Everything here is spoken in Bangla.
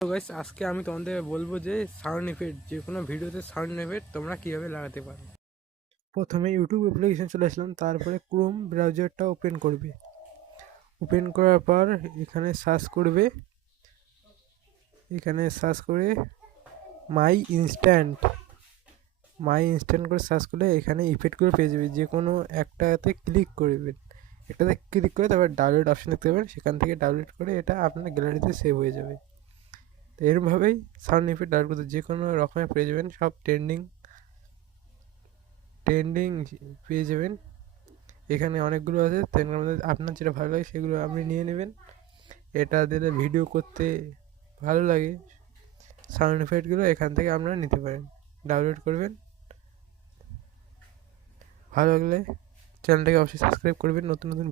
তো গাইস আজকে আমি তোমাদের বলবো যে সাউন্ড এফেক্ট যে কোনো ভিডিওতে সাউন্ড এফেক্ট তোমরা কীভাবে লাগাতে পারো। প্রথমে ইউটিউব অ্যাপ্লিকেশন চলে আসলাম, তারপরে ক্রোম ব্রাউজারটা ওপেন করবে। ওপেন করার পর এখানে সার্চ করে মাই ইনস্ট্যান্ট করে সার্চ করলে এখানে ইফেক্টগুলো পেয়ে যাবে। যে কোনো একটাতে ক্লিক করবেন, একটাতে ক্লিক করে তারপর ডাউনলোড অপশন দেখতে পাবেন, সেখান থেকে ডাউনলোড করে এটা আপনার গ্যালারিতে সেভ হয়ে যাবে। তো এরমভাবেই সাউন্ড ইফেক্ট ডাউনলোড করতে যে কোনো রকমের পেয়ে যাবেন, সব ট্রেন্ডিং ট্রেন্ডিং পেয়ে যাবেন। এখানে অনেকগুলো আছে, তার মধ্যে আপনার যেটা ভালো লাগে সেগুলো আপনি নিয়ে নেবেন। এটা দিলে ভিডিও করতে ভালো লাগে, সাউন্ড এফেক্টগুলো এখান থেকে আপনারা নিতে পারেন, ডাউনলোড করবেন। ভালো লাগলে চ্যানেলটাকে অবশ্যই সাবস্ক্রাইব করবেন। নতুন নতুন